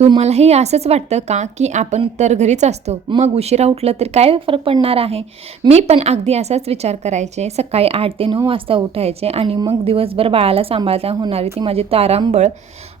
तुम्हालाही असंच वाटतं का की आपण तर घरीच असतो, मग उशिरा उठलं तर काय फरक पडणार आहे? मी पण अगदी असाच विचार करायचे. सकाळी 8 ते 9 वाजता उठायचे आणि मग दिवसभर बाळाला सांभाळता होणारी ती माझी तारांबळ,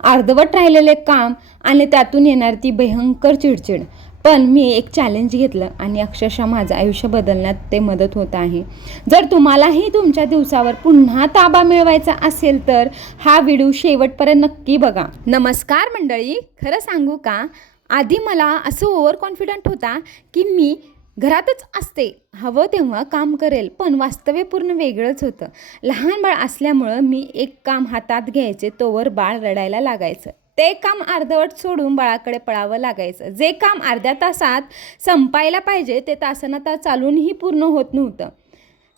अर्धवट राहिलेले काम आणि त्यातून येणारी ती भयंकर चिडचिड. पण मी एक चॅलेंज घेतलं आणि अक्षरशः माझं आयुष्य बदलण्यात ते मदत होत आहे. जर तुम्हालाही तुमच्या दिवसावर पुन्हा ताबा मिळवायचा असेल तर हा व्हिडिओ शेवटपर्यंत नक्की बघा. नमस्कार मंडळी, खरं सांगू का, आधी मला असं ओव्हर कॉन्फिडंट होता की मी घरातच असते, हवं तेव्हा काम करेल. पण वास्तव्य पूर्ण वेगळंच होतं. लहान बाळ असल्यामुळं मी एक काम हातात घ्यायचे तोवर बाळ रडायला लागायचं. ते काम अर्धवट सोडून बाळाकडे पळावं लागायचं. जे काम अर्ध्या तासात संपायला पाहिजे ते तासनतास चालूनही पूर्ण होत नव्हतं.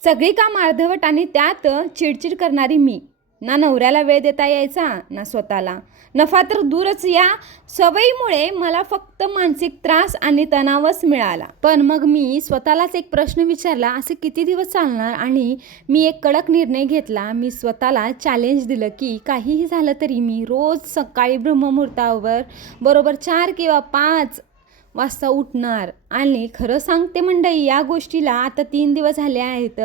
सगळी काम अर्धवट आणि त्यात चिडचिड करणारी मी. ना नवऱ्याला वेळ देता यायचा ना स्वतःला. नफा तर दूरच, या सवयीमुळे मला फक्त मानसिक त्रास आणि तणावच मिळाला. पण मग मी स्वतःलाच एक प्रश्न विचारला, असे किती दिवस चालणार? आणि मी एक कडक निर्णय घेतला. मी स्वतःला चॅलेंज दिलं की काहीही झालं तरी मी रोज सकाळी ब्रह्ममुहूर्तावर बरोबर 4 किंवा 5 वाजता उठणार. आणि खरं सांगते मंडळी, या गोष्टीला आता 3 दिवस झाले आहेत.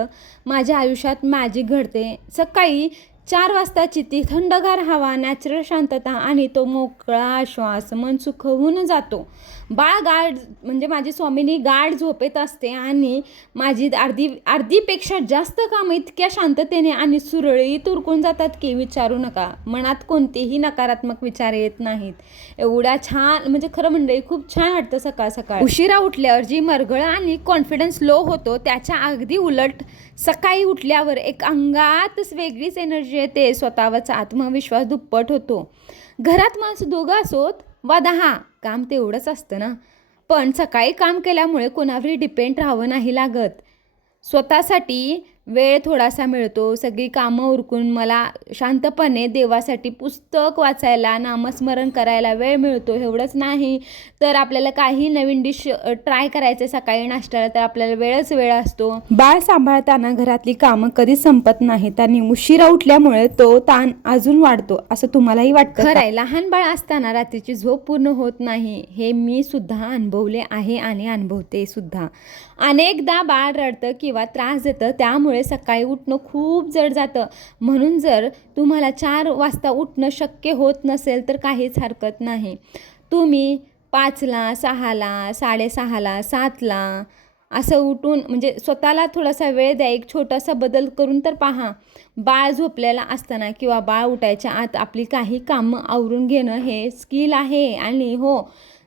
माझ्या आयुष्यात मॅजिक घडते. सकाळी 4 वाजताची ती थंडगार हवा, नॅचरल शांतता आणि तो मोकळा श्वास मन सुखवून जातो. बाळ गाढ, म्हणजे माझी स्वामिनी गाढ झोपेत असते आणि माझी अर्धीपेक्षा जास्त कामं इतक्या शांततेने आणि सुरळीत उरकून जातात की विचारू नका. मनात कोणतेही नकारात्मक विचार येत नाहीत. एवढ्या छान, म्हणजे खरं मंडळी खूप छान वाटतं सकाळ सकाळ. उशिरा उठल्यावर जी मरगळ आणि कॉन्फिडन्स लो होतो त्याच्या अगदी उलट सकाळी उठल्यावर एक अंगातच वेगळीच एनर्जी येते. स्वतःवरचा आत्मविश्वास दुप्पट होतो. घरात माणसं दोघं असोत वा 10, काम तेवढंच असतं ना. पण सकाळी काम केल्यामुळे कोणावरही डिपेंड राहावं नाही लागत. स्वतःसाठी वेळ थोडासा मिळतो. सगळी कामं उरकून मला शांतपणे देवासाठी पुस्तक वाचायला, नामस्मरण करायला वेळ मिळतो. एवढंच नाही तर आपल्याला काही नवीन डिश ट्राय करायचं सकाळी नाश्त्याला, तर आपल्याला वेळ असतो. बाळ सांभाळताना घरातली कामं कधीच संपत नाहीत आणि उशिरा उठल्यामुळे तो ताण अजून वाढतो, असं तुम्हालाही वाटतं? खरंय, लहान बाळ असताना रात्रीची झोप पूर्ण होत नाही. हे मी सुद्धा अनुभवले आहे आणि अनुभवते सुद्धा. अनेकदा बाळ रडतं किंवा त्रास देतं, त्यामुळे सकाळी उठणं खूप जड जातं. म्हणून जर तुम्हाला 4 वाजता उठणं शक्य होत नसेल तर काहीच हरकत नाही. तुम्ही 5ला, 6ला, 6:30ला, 7ला असं उठून म्हणजे स्वतःला थोडासा वेळ द्या. एक छोटासा बदल करून तर पहा. बाळ झोपलेला असताना किंवा बाळ उठायच्या आत आपली काही कामं आवरून घेणं हे स्किल आहे. आणि हो,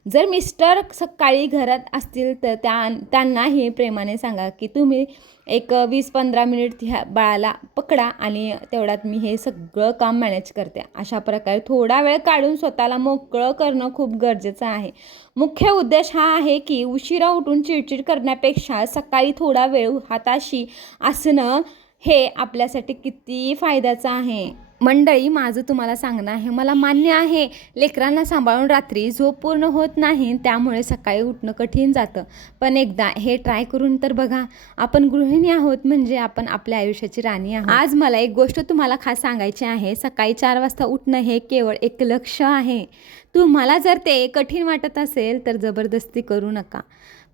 जर मिस्टर सकाळी घरात असतील तर त्यांनाही प्रेमाने सांगा की तुम्ही एक 20-15 मिनिट ह्या बाळाला पकडा आणि तेवढ्यात मी हे सगळं काम मॅनेज करते. अशा प्रकारे थोडा वेळ काढून स्वतःला मोकळं करणं खूप गरजेचं आहे. मुख्य उद्देश हा आहे की उशिरा उठून चिडचिड करण्यापेक्षा सकाळी थोडा वेळ हाताशी असणं हे आपल्यासाठी किती फायद्याचं आहे. मंडळी, माझं तुम्हाला सांगणं आहे, मला मान्य आहे लेकरांना सांभाळून रात्री झोप पूर्ण होत नाही, त्यामुळे सकाळी उठणं कठीण जातं. पण एकदा हे ट्राय करून तर बघा. आपण गृहिणी आहोत म्हणजे आपण आपल्या आयुष्याची राणी आहोत. आज मला एक गोष्ट तुम्हाला खास सांगायची आहे. सकाळी 4 वाजता उठणं हे केवळ एक लक्ष्य आहे. तुम्हाला जर ते कठीण वाटत असेल तर जबरदस्ती करू नका.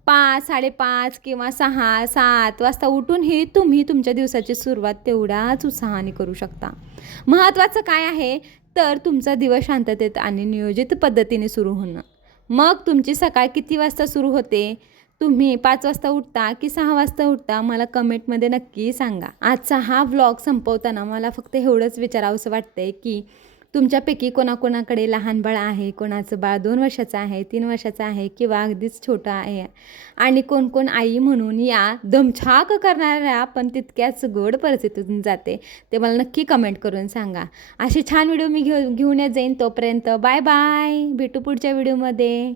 5, 5:30 किंवा 6, 7 वाजता उठूनही तुम्ही तुमच्या दिवसाची सुरुवात तेवढ्याच उत्साहाने करू शकता. महत्त्वाचं काय आहे तर तुमचा दिवस शांततेत आणि नियोजित पद्धतीने सुरू होणं. मग तुमची सकाळ किती वाजता सुरू होते? तुम्ही 5 वाजता उठता की 6 वाजता उठता? मला कमेंटमध्ये नक्की सांगा. आजचा हा व्लॉग संपवताना मला फक्त एवढंच विचारावंसं वाटतंय की तुमच्यापैकी कोणाकोणाकडे लहान बाळ आहे, कोणाचं बाळ 2 वर्षाचं आहे, 3 वर्षाचं आहे किंवा अगदीच छोटं आहे, आणि कोण कोण आई म्हणून या दमछाक करणाऱ्या पण तितक्याच गोड परिस्थितीतून जाते, ते मला नक्की कमेंट करून सांगा. असे छान व्हिडिओ मी घेऊन येत जाईन. तोपर्यंत बाय बाय, भेटू पुढच्या व्हिडिओमध्ये.